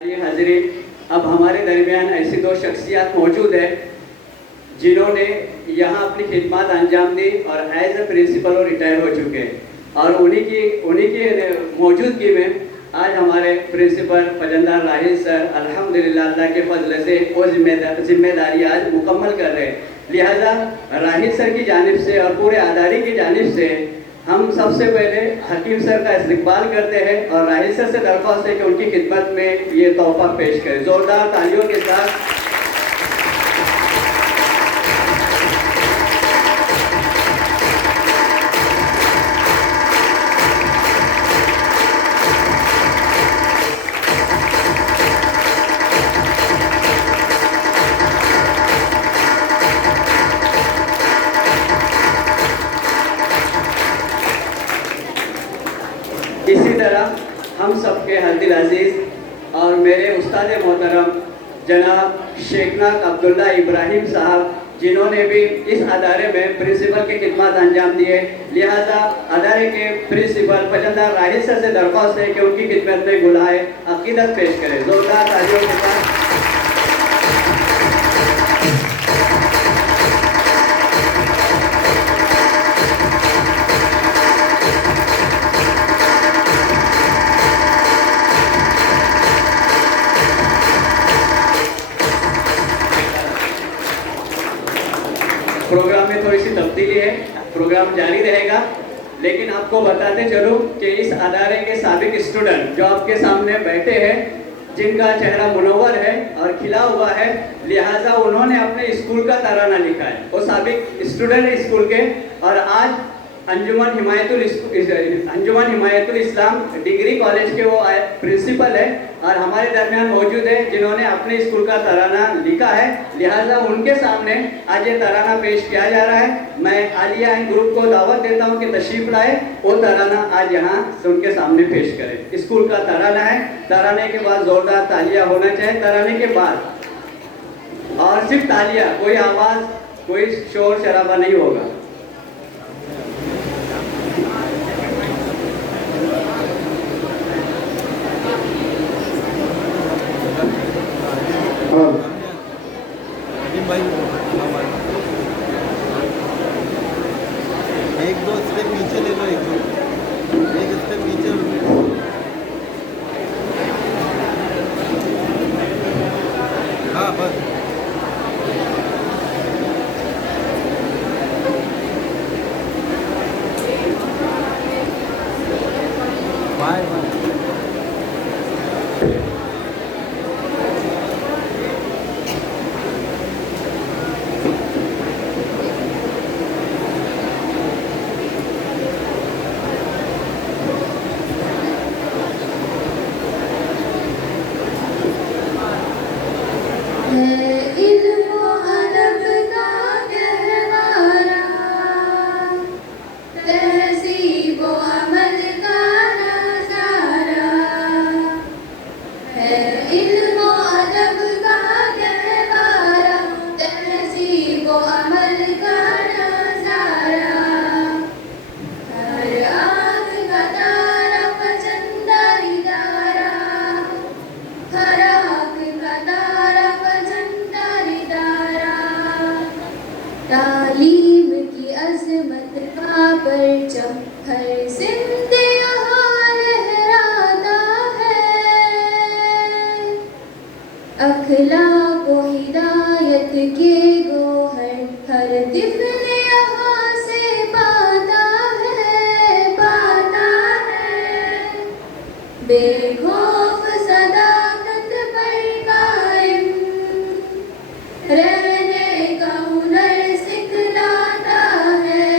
हाजिरीन, अब हमारे दरमियान ऐसी दो शख्सियत मौजूद है जिन्होंने यहाँ अपनी खिदमत अंजाम दी और एज ए प्रिंसिपल वो रिटायर हो चुके हैं और उन्हीं की मौजूदगी में आज हमारे प्रिंसिपल फजंदार राहिल सर अल्हम्दुलिल्लाह अल्लाह के फजल से वो जिम्मेदारी आज मुकम्मल कर रहे हैं। लिहाजा राहिल सर की जानिब से और पूरे अदारे की जानिब से हम सबसे पहले हकीम सर का इस्तकबाल करते हैं और राहिल सर से दरख्वास्त है कि उनकी खिदमत में ये तोहफा पेश करें जोरदार तालियों के साथ। इसी तरह हम सबके हल्दिल अजीज़ और मेरे उस्ताद मोहतरम जनाब शेखनाक अब्दुल्ला इब्राहिम साहब जिन्होंने भी इस अदारे में प्रिंसिपल की खिदमत अंजाम दिए, लिहाजा अदारे के प्रिंसिपल फजंदार राहिल सर से दरख्वास्त है कि उनकी खिदमत में गुलाए अकीदत पेश करें जोरदार तालियों के साथ। प्रोग्राम में थोड़ी सी तब्दीली है, प्रोग्राम जारी रहेगा, लेकिन आपको बताते चलूं कि इस अदारे के साबिक स्टूडेंट जो आपके सामने बैठे हैं जिनका चेहरा मुनव्वर है और खिला हुआ है, लिहाजा उन्होंने अपने स्कूल का तराना लिखा है। वो साबिक स्टूडेंट स्कूल के और आज अंजुमन हिमायतुल इस्लाम डिग्री कॉलेज के वो प्रिंसिपल है और हमारे दरमियान मौजूद है जिन्होंने अपने स्कूल का तराना लिखा है, लिहाजा उनके सामने आज ये तराना पेश किया जा रहा है। मैं आलिया इन ग्रुप को दावत देता हूं कि तशरीफ लाए, वो तराना आज यहाँ से उनके सामने पेश करें। स्कूल का तराना है, तराने के बाद जोरदार तालियां होना चाहिए, तराने के बाद और सिर्फ तालियां, कोई आवाज कोई शोर शराबा नहीं होगा। एक दो स्टेप नीचे ले लो, एक स्टेप नीचे। हाँ बस बाय बाय। तालीम की अजमत का परचम हर जिंद यहाँ लहराता है, अखलाक व हिदायत के गोहर हर तिफ़्ल यहाँ से पाता है, बेखौफ सदाकत पर कायम रहने का हुनर सिखलाता है,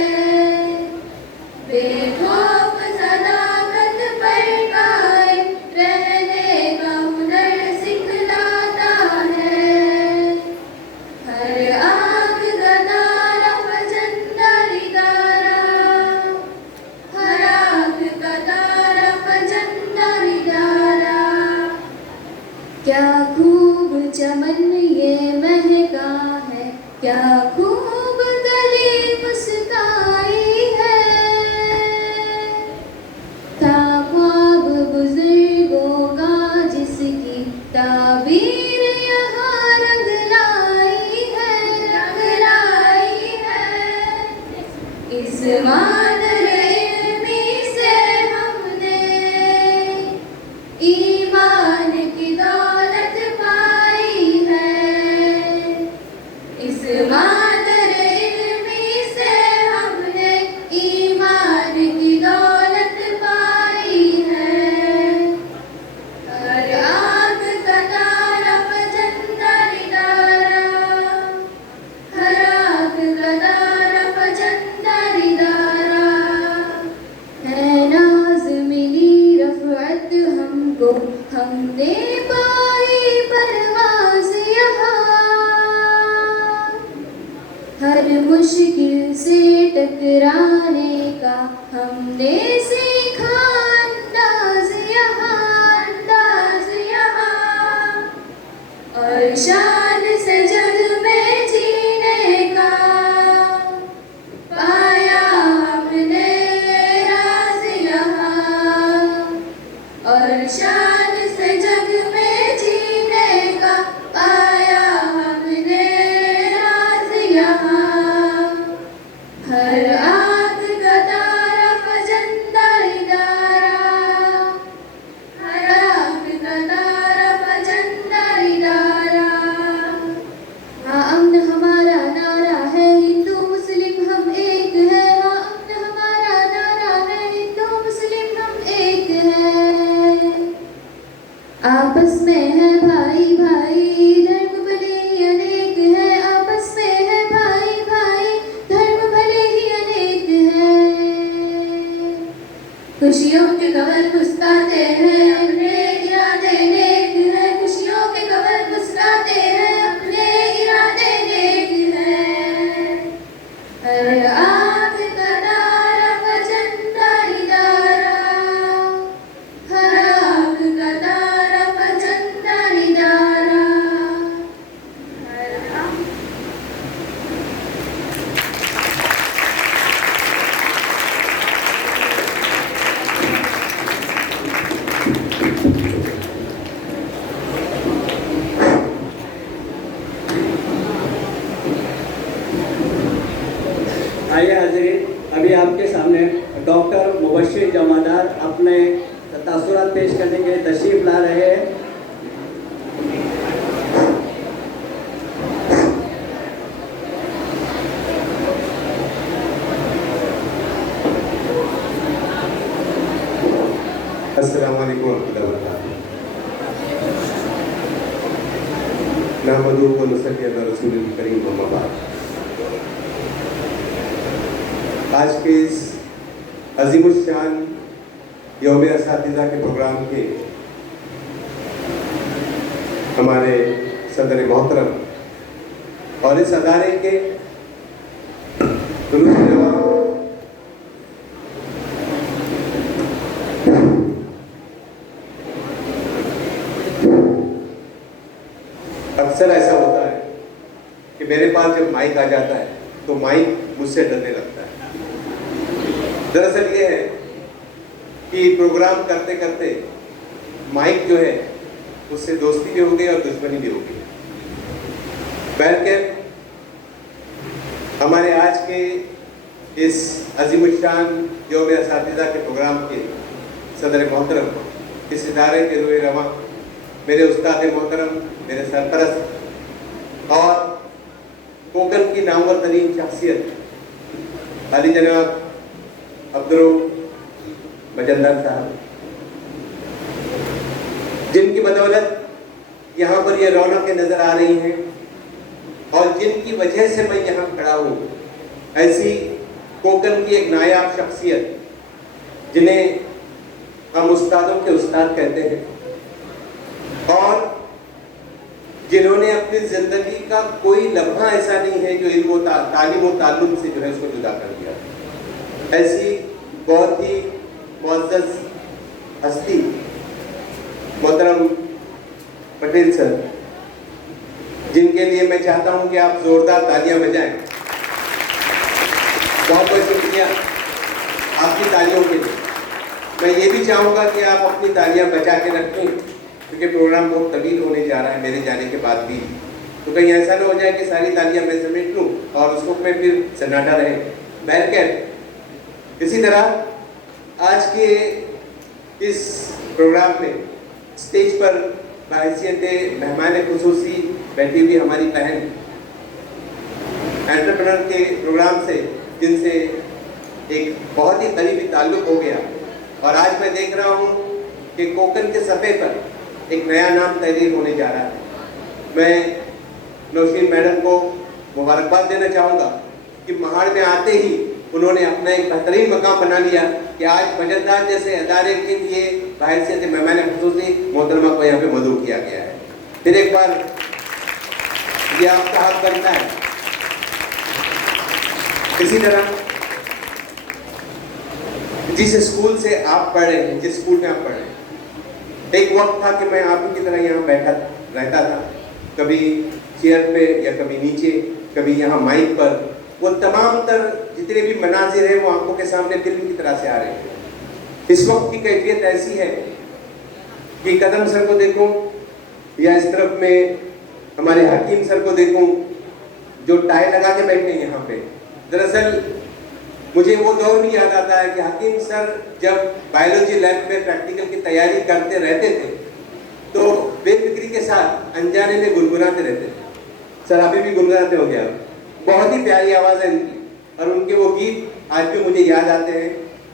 बेखौफ सदाकत पर कायम रहने का हुनर सिखलाता है। हर आग गदारा फजंदा रिदारा, हर आग गदारा फजंदा रिदारा, क्या खूब चमन ये महका है, क्या खूब गली मुस्काई है, था ख्वाब बुजुर्गों का जिसकी हर मुश्किल से टकराने का हमने सीखा अंदाज यहाँ और शान से जग में जीने का पाया हमने राज यहाँ और शान से जग में जीने का पाया हमने राज यहाँ हर आग का तारा फजंदा इदारा हर आग का तारा फजंदा इदारा हाँ अम्न हमारा नारा है हिंदू मुस्लिम हम एक है हाँ अम्न हमारा नारा है हिंदू मुस्लिम हम एक है आपस में है भाई भाई धर्म भले ही अनेक है आपस में है भाई भाई धर्म भले ही अनेक है खुशियों के कमल मुस्कुराते हैं अपने इरादे नेक है खुशियों के कमल मुस्कुराते हैं अपने इरादे नेक है हर आग का तारा फजंदा इदारा हर आग का तारा फजंदा इदारा हर आग आइए हाज़रीन, अभी आपके सामने डॉक्टर मुबश्शिर जमादार अपने तासुरात पेश करने के तशरीफ ला रहे हैं। अस्सलामु अलैकुम वरहमतुल्लाहि वबरकातुहू। नहमदुहु व नुसल्ली अला रसूलिल करीम अम्मा बाद। आज के इस अज़ीमुश्शान यौम असातिज़ा के प्रोग्राम के हमारे सदर मोहतरम और इस अदारे के अक्सर ऐसा होता है कि मेरे पास जब माइक आ जाता है तो माइक मुझसे डरने लगता है। दरअसल ये है कि प्रोग्राम करते करते माइक जो है उससे दोस्ती भी हो गई और दुश्मनी भी हो गई। बहरकैफ हमारे आज के इस अज़ीमुश्शान यौम असातिज़ा के प्रोग्राम के सदर मोहतरम इस इदारे के रूए रवां मेरे उस्ताद मोहतरम, मेरे सरपरस्त और कोकन की नामवर तरीन शख्सियत अली जनाब अब्दुल मजंदर साहब, जिनकी बदौलत यहाँ पर ये रौनकें नज़र आ रही हैं और जिनकी वजह से मैं यहाँ खड़ा हूँ, ऐसी कोकन की एक नायाब शख्सियत जिन्हें हम उस्तादों के उस्ताद कहते हैं और जिन्होंने अपनी ज़िंदगी का कोई लम्हा ऐसा नहीं है जो इल्म तालीम व ताल्लुम से जो है उसको जुदा कर दिया। ऐसी बहुत ही मुअज़्ज़ज़ हस्ती मोहतरम पटेल सर, जिनके लिए मैं चाहता हूं कि आप जोरदार तालियां बजाएं। बहुत बहुत शुक्रिया आपकी तालियों के लिए। मैं ये भी चाहूँगा कि आप अपनी तालियां बचा के रखें, क्योंकि प्रोग्राम बहुत तवील होने जा रहा है मेरे जाने के बाद भी। तो कहीं ऐसा ना हो जाए कि सारी तालियां मैं समेट लूँ और उसको मैं फिर सन्नाटा रहे। बहरकैफ इसी तरह आज के इस प्रोग्राम में स्टेज पर बहैसियत मेहमान खुसूसी बैठी हुई हमारी बहन एंटरप्रेन्योर के प्रोग्राम से, जिनसे एक बहुत ही करीबी ताल्लुक़ हो गया और आज मैं देख रहा हूँ कि कोकन के सफ़े पर एक नया नाम तहरीर होने जा रहा है। मैं नौशीन मैडम को मुबारकबाद देना चाहूँगा कि महाड़ में आते ही उन्होंने अपना एक बेहतरीन मकाम बना लिया कि आज मजददार जैसे अदारे के लिए बहैसियत मेहमान खुसूसी मोहतरमा को यहाँ पे मदऊ किया गया है। फिर एक बार ये आपका हक बनता है इसी तरह जिस स्कूल से आप पढ़ रहे हैं, जिस स्कूल में आप पढ़ रहे हैं, एक वक्त था कि मैं आप ही की तरह यहाँ बैठा रहता था, कभी चेयर पे या कभी नीचे, कभी यहाँ माइक पर। वो तमाम तर जितने भी मनाजिर हैं वो आंखों के सामने फिल्म की तरह से आ रहे हैं। इस वक्त की कैफियत ऐसी है कि कदम सर को देखूं या इस तरफ में हमारे हकीम सर को देखूं जो टाई लगा के बैठे हैं यहाँ पे। दरअसल मुझे वो दौर भी याद आता है कि हकीम सर जब बायोलॉजी लैब में प्रैक्टिकल की तैयारी करते रहते थे तो बेफिक्री के साथ अनजाने में गुनगुनाते रहते थे। सर अभी भी गुनगुनाते हो गया। बहुत ही प्यारी आवाज़ है इनकी और उनके वो गीत आज भी मुझे याद आते हैं।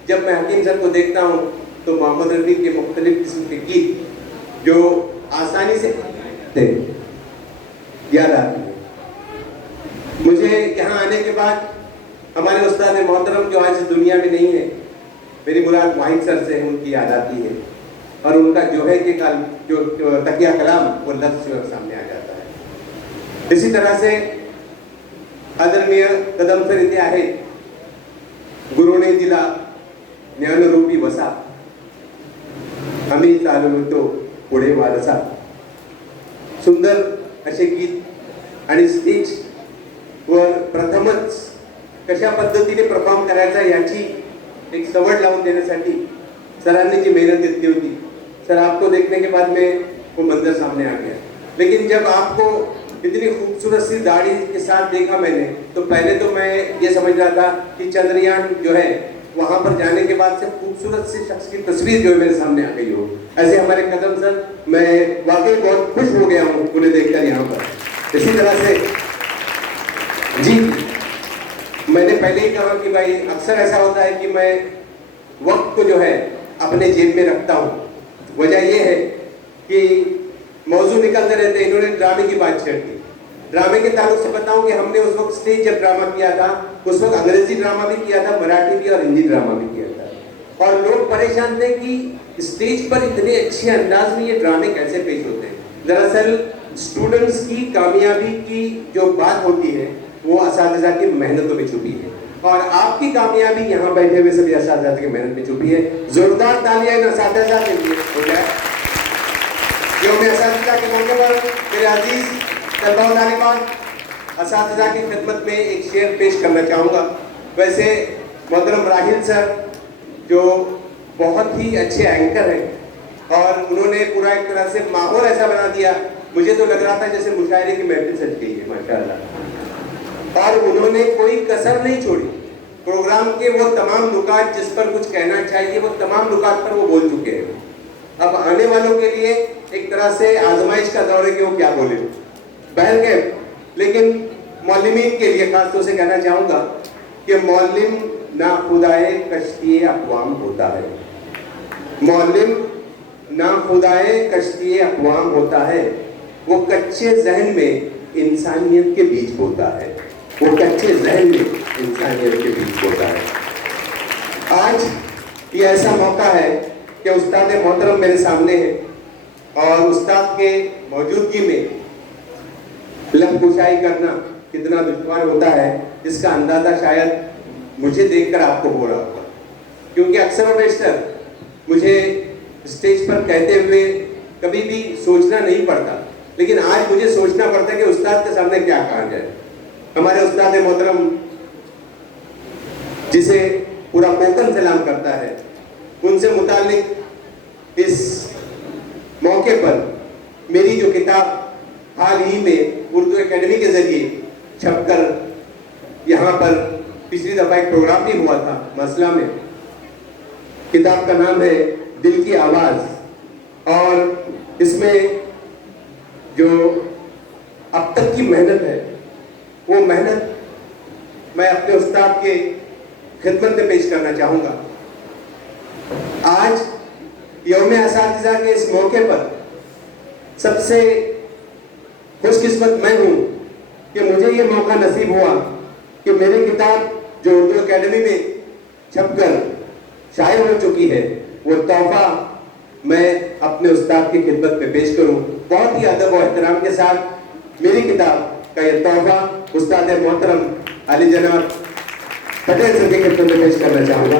जब मैं हकीम सर को देखता हूँ तो मोहम्मद रफ़ी के मुख्तलिफ किस्म के गीत जो आसानी से याद आते हैं। मुझे यहाँ आने के बाद हमारे उस्ताद मोहतरम जो आज इस दुनिया में नहीं है, मेरी मुराद वाहिद सर से उनकी याद आती है और उनका जो है कि जो तकिया कलाम वो लफ्ज़ जो सामने आ जाता है। इसी तरह से आदरणीय कदम सर इथे आहेत, गुरुने दिला ज्ञानरूपी वसा, आम्ही चालवतो पुढे वारसा। सुंदर असे गीत आणि स्टेज वर प्रथमच कशा पद्धतीने परफॉर्म करायचा याची एक सवड लावून देण्यासाठी सरांनी जी मेहनत घेतली होती, सर आपको देखने के बाद में वो मंजर सामने आ गया। लेकिन जब आपको इतनी खूबसूरत सी दाढ़ी के साथ देखा मैंने तो पहले तो मैं ये समझ रहा था कि चंद्रयान जो है वहां पर जाने के बाद से खूबसूरत से शख्स की तस्वीर जो है मेरे सामने आ गई हो। ऐसे हमारे कदम सर, मैं वाकई बहुत खुश हो गया हूँ उन्हें देखकर यहाँ पर। इसी तरह से जी, मैंने पहले ही कहा कि भाई अक्सर ऐसा होता है कि मैं वक्त को जो है अपने जेब में रखता हूँ। वजह यह है कि मौजू निकलते रहते हैं। इन्होंने ड्रामे की बात छेड़ दी। ड्रामे के ताल्लुक से बताऊं कि हमने उस वक्त स्टेज जब ड्रामा किया था उस वक्त अंग्रेजी ड्रामा भी किया था, मराठी भी और हिंदी ड्रामा भी किया था। और लोग परेशान थे कि स्टेज पर इतने अच्छे अंदाज में ये ड्रामे कैसे पेश होते हैं। दरअसल स्टूडेंट्स की कामयाबी की जो बात होती है वो असातिज़ा की मेहनतों में छुपी है और आपकी कामयाबी यहाँ बैठे हुए सभी असातिज़ा की मेहनत में छुपी है। जोरदार तालियां इन असातिज़ा के लिए हो जाए जो मैं असातिज़ा के मौके पर मेरे अजीज तलबा व तालिबात असातिज़ा की खिदमत में एक शेर पेश करना चाहूँगा। वैसे मोहतरम राहिल सर जो बहुत ही अच्छे एंकर हैं और उन्होंने पूरा एक तरह से माहौल ऐसा बना दिया, मुझे तो लग रहा था जैसे मुशायरे की महफिल सज गई है माशाअल्लाह। और उन्होंने कोई कसर नहीं छोड़ी। प्रोग्राम के वो तमाम नुकात जिस पर कुछ कहना चाहिए वो तमाम नुकात पर वो बोल चुके हैं। अब आने वालों के लिए एक तरह से आजमाइश का दौर है कि वो क्या बोले। बहरकैफ, लेकिन मौलिमीन के लिए खास तौर से कहना चाहूँगा कि मौलिम ना खुदाए कश्ती अक़वाम होता है। मौलिम ना खुदाए कश्ती अक़वाम होता है। वो कच्चे जहन में इंसानियत के बीच होता है। वो कच्चे जहन में इंसानियत के बीच होता है। आज ये ऐसा मौका है कि उस्ताद मोहतरम मेरे सामने है और उस्ताद के मौजूदगी में लब कुशाई करना कितना दुश्वार होता है जिसका अंदाजा शायद मुझे देखकर आपको हो रहा होगा। क्योंकि अक्सर बेशतर मुझे स्टेज पर कहते हुए कभी भी सोचना नहीं पड़ता, लेकिन आज मुझे सोचना पड़ता है कि उस्ताद के सामने क्या कहा जाए। हमारे उस्ताद मोहतरम जिसे पूरा कोकन सलाम करता है, उनसे मुताल्लिक इस मौके पर मेरी जो किताब हाल ही में उर्दू एकेडमी के जरिए छपकर यहाँ पर पिछली दफ़ा एक प्रोग्राम भी हुआ था मसला में। किताब का नाम है दिल की आवाज़ और इसमें जो अब तक की मेहनत है वो मेहनत मैं अपने उस्ताद के खिदमत में पेश करना चाहूँगा। आज यौम असातिज़ा के इस मौके पर सबसे खुशकिस्मत मैं हूँ कि मुझे ये मौका नसीब हुआ कि मेरी किताब जो उर्दू एकेडमी में छपकर शाये हो चुकी है वो तोहफा मैं अपने उस्ताद की खिदमत में पेश करूँ। बहुत ही अदब और एहतराम के साथ मेरी किताब का ये तोहफा उस्ताद मोहतरम अली जनाब पटेल सर की खिदमत में पेश करना चाहूंगा।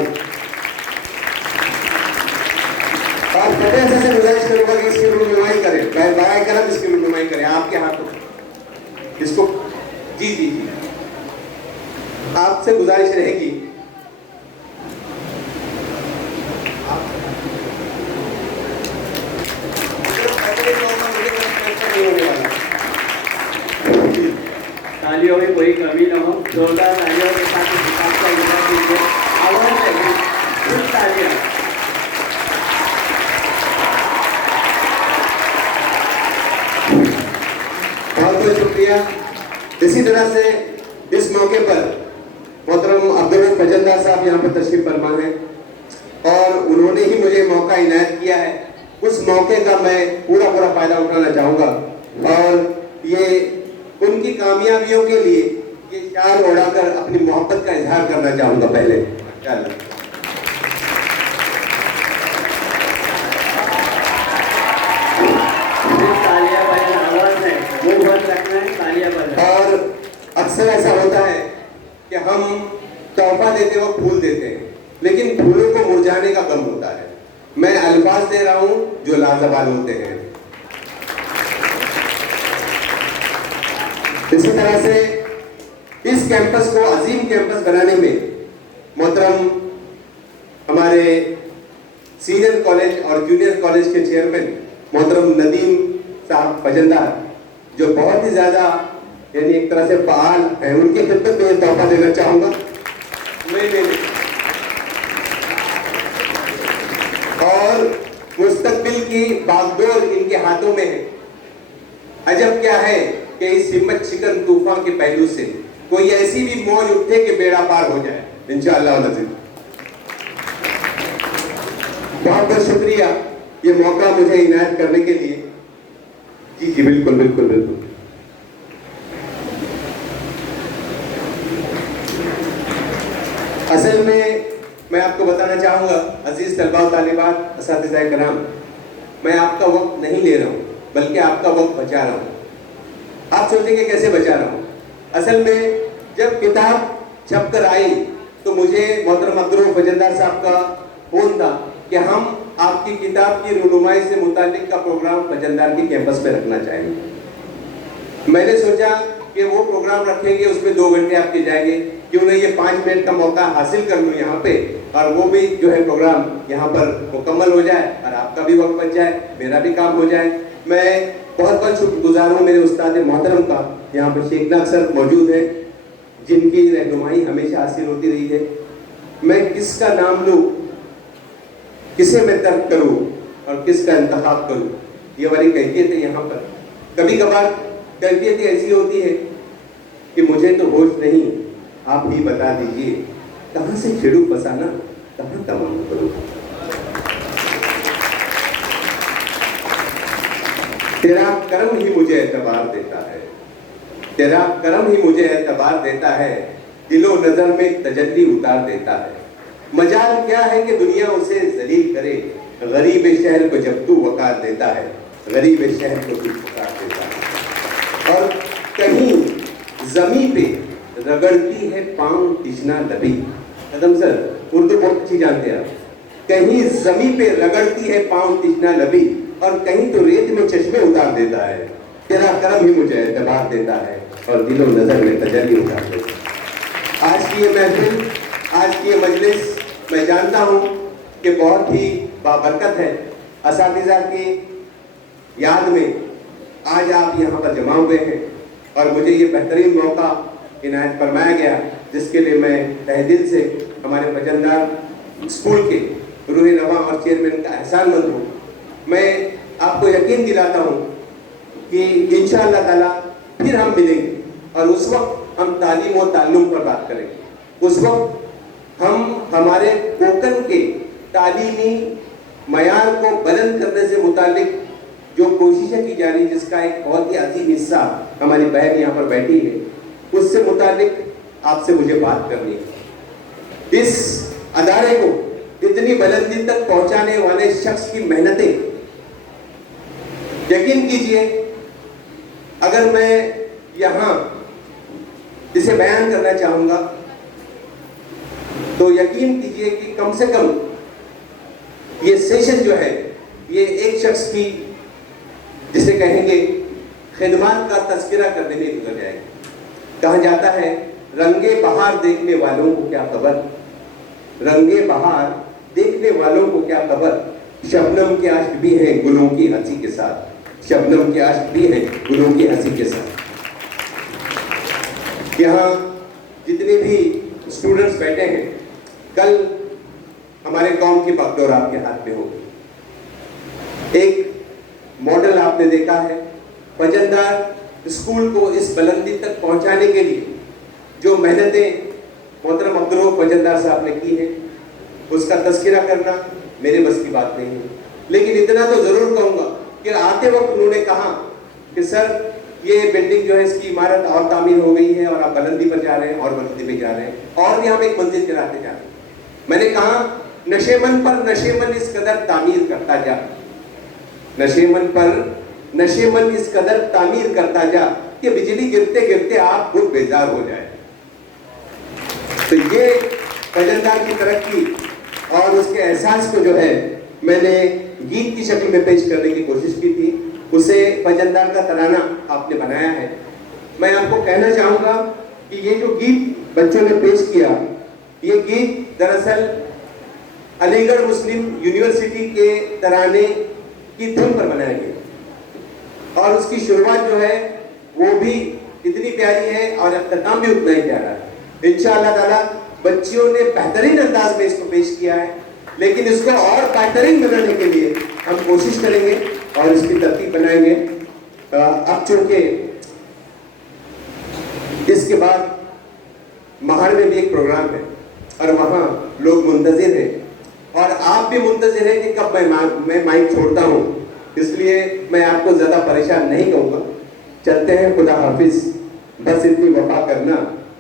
और पटेल सर से गुजारिश करूंगा कि इसकी रुनुमाई करें, बराए करम इसकी रुनुमाई करें आपके हाथों इसको। जी जी जी, आपसे गुजारिश रहेगी तालियों में कोई कमी न हो, जोरदार तालियों के साथ इस किताब का इजहार कीजिए। आवाज लगे कुछ तालियां। बहुत बहुत शुक्रिया। इसी तरह से इस मौके पर मोहतरम अब्दुल फजलदार साहब यहाँ पर तशरीफ फरमा है और उन्होंने ही मुझे मौका इनायत किया है। उस मौके का मैं पूरा फायदा उठाना चाहूँगा और ये उनकी कामयाबियों के लिए ये शार उड़ाकर अपनी मोहब्बत का इजहार करना चाहूँगा पहले। तालियां बजाना, आवाज है मुंह बंद रखना है, तालियां बजाना। और अक्सर ऐसा होता है कि हम तोहफा देते वक्त फूल देते हैं, लेकिन फूलों को मुरझाने का गम होता है। मैं अल्फाज दे रहा हूं जो लाजवाब होते हैं। इसी तरह से इस कैंपस को अजीम कैंपस बनाने में मोहतरम हमारे सीनियर कॉलेज और जूनियर कॉलेज के चेयरमैन मोहतरम नदीम साहब फजलदार, जो बहुत ही ज्यादा यानी एक तरह से फाल है, उनकी खिदमत में तोहफा देना चाहूंगा। मैं और मुस्तकबिल की बागडोर इनके हाथों में है। अजब क्या है कि इस हिम्मत शिकन तूफान के पहलू से कोई ऐसी भी मौज उठे कि बेड़ा पार हो जाए इंशाअल्लाह नज़ीर। बहुत बहुत शुक्रिया ये मौका मुझे इनायत करने के लिए। जी जी बिल्कुल बिल्कुल बिल्कुल। असल में मैं आपको बताना चाहूंगा अजीज तलबा व तालिबात असातिज़ा कराम, मैं आपका वक्त नहीं ले रहा हूँ बल्कि आपका वक्त बचा रहा हूँ। आप सोचेंगे कैसे बचा रहा हूँ? असल में जब किताब छप कर आई तो मुझे मोहतरम अब्दुल फजलदार साहब का फोन था कि हम आपकी किताब की रुनुमाई से मुतालिक का प्रोग्राम फजलदार की कैंपस में रखना चाहेंगे। मैंने सोचा कि वो प्रोग्राम रखेंगे, उसमें 2 घंटे आपके जाएंगे, क्यों नहीं ये 5 मिनट का मौका हासिल कर लूँ यहाँ पे और वो भी जो है प्रोग्राम यहाँ पर मुकम्मल हो जाए और आपका भी वक्त बच जाए, मेरा भी काम हो जाए। मैं बहुत शुक्रगुजार हूँ मेरे उस्ताद मोहतरम का। यहाँ पर शेखनाथ सर मौजूद है जिनकी रहनुमाई हमेशा हासिल होती रही है। मैं किसका नाम लूँ, किसे मैं तर्क करूँ और किसका इंतखाब करूँ, ये वाली कैफियत है यहाँ पर। कभी कभार कैफियत ऐसी होती है कि मुझे तो होश नहीं, आप ही बता दीजिए कहाँ से छेड़ू फसाना, कहाँ तमाम करूँ। तेरा कर्म ही मुझे एतबार देता है, तेरा कर्म ही मुझे एतबार देता है, दिलो नजर में तजल्ली उतार देता है। मजाल क्या है कि दुनिया उसे जलील करे, गरीब शहर को जब तू वकार देता है, गरीब शहर को तू वकार देता है। और कहीं जमी पे रगड़ती है पांव तिश्ना लबी। कदम सर उर्दू बहुत अच्छी जानते हैं आप। कहीं जमी पे रगड़ती है पांव तिश्ना लबी और कहीं तो रेत में चश्मे उतार देता है। तेरा कर्म ही मुझे एतबार देता है और दिलो नजर में तजल्ली उतार देता है। आज की ये महफिल, आज की ये मजलिस मैं जानता हूँ कि बहुत ही बाबरकत है। असातिज़ा की याद में आज आप यहाँ पर जमा हुए हैं और मुझे ये बेहतरीन मौका इनायत फरमाया गया, जिसके लिए मैं तहे दिल से हमारे फजलदार स्कूल के रूह रवा और चेयरमैन का एहसानमंद हूँ। मैं आपको यकीन दिलाता हूँ कि इंशाअल्लाह ताला फिर हम मिलेंगे और उस वक्त हम तालीम और ताल्लुम पर बात करेंगे। उस वक्त हम हमारे कोकन के तालीमी मयार को बुलंद करने से मुतालिक जो कोशिशें की जा रही, जिसका एक बहुत ही अजीम हिस्सा हमारी बहन यहाँ पर बैठी है, उससे मुतालिक आपसे मुझे बात करनी है। इस अदारे को इतनी बुलंदी तक पहुंचाने वाले शख्स की मेहनतें, यकीन कीजिए अगर मैं यहाँ इसे बयान करना चाहूँगा तो यकीन कीजिए कि कम से कम ये सेशन जो है ये एक शख्स की जिसे कहेंगे खिदमत का तस्करा कर देने गुजर जाएगा। कहा जाता है रंगे बहार देखने वालों को क्या खबर, रंगे बहार देखने वालों को क्या खबर, शबनम के आशिक भी हैं गुलों की हंसी के साथ, शबनम के आशिक भी हैं गुलों की हंसी के साथ। यहाँ जितने भी स्टूडेंट्स बैठे हैं, कल हमारे कौम की बागडोर आपके हाथ में होगी। एक मॉडल आपने देखा है, वजनदार स्कूल को इस बुलंदी तक पहुंचाने के लिए जो मेहनतें मोहतरम अब्दुल रऊफ वजनदार साहब ने की है, उसका तस्करा करना मेरे बस की बात नहीं है। लेकिन इतना तो जरूर कहूंगा कि आते वक्त उन्होंने कहा कि सर ये बिल्डिंग जो है इसकी इमारत और तामीर हो गई है और आप बुलंदी पर जा रहे हैं और बुलंदी पे जा रहे हैं और भी हम एक मंजिल गिराते जा रहे हैं। मैंने कहा नशेमन पर नशेमन इस कदर तामीर करता जा, नशेमन पर नशेमन इस कदर तामीर करता जा कि बिजली गिरते गिरते आप खुद बेजार हो जाए। तो ये वजनदार की तरक्की और उसके एहसास को जो है मैंने गीत की शक्ल में पेश करने की कोशिश की थी। उसे वजनदार का तराना आपने बनाया है। मैं आपको कहना चाहूंगा कि ये जो गीत बच्चों ने पेश किया, ये गीत दरअसल अलीगढ़ मुस्लिम यूनिवर्सिटी के तराने की धुन पर बनाया गया और उसकी शुरुआत जो है वो भी इतनी प्यारी है और अख्ताम भी उतना ही प्यारा है। इंशाअल्लाह ताला बच्चियों ने बेहतरीन अंदाज में इसको पेश किया है, लेकिन इसको और बेहतरीन बनाने के लिए हम कोशिश करेंगे और इसकी तरतीब बनाएंगे। अब चूंकि इसके बाद महाड़ में भी एक प्रोग्राम है और वहाँ लोग मुंतजिर हैं और आप भी मुंतजिर हैं कि कब मैं माइक छोड़ता हूँ, इसलिए मैं आपको ज़्यादा परेशान नहीं करूँगा। चलते हैं, खुदा हाफिज। बस इतनी वफा करना,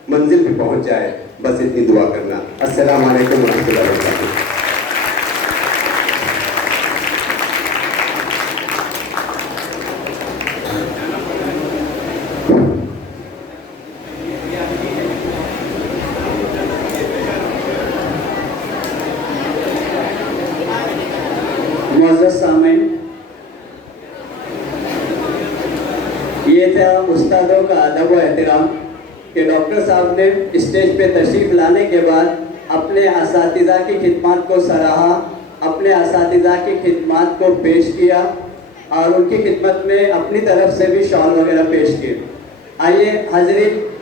मंजिल पे पहुँच जाए, बस इतनी दुआ करना। अस्सलाम वालेकुम व रहमतुल्लाहि व बरकातुहू। मुअज़्ज़ज़ सामीन, ये था उस्तादों का अदब व एहतराम कि डॉक्टर साहब ने स्टेज पे तशरीफ़ लाने के बाद अपने असातिज़ा की खिदमत को सराहा, अपने असातिज़ा की खिदमत को पेश किया और उनकी खिदमत में अपनी तरफ से भी शॉल वगैरह पेश किए। आइए हाज़रीन,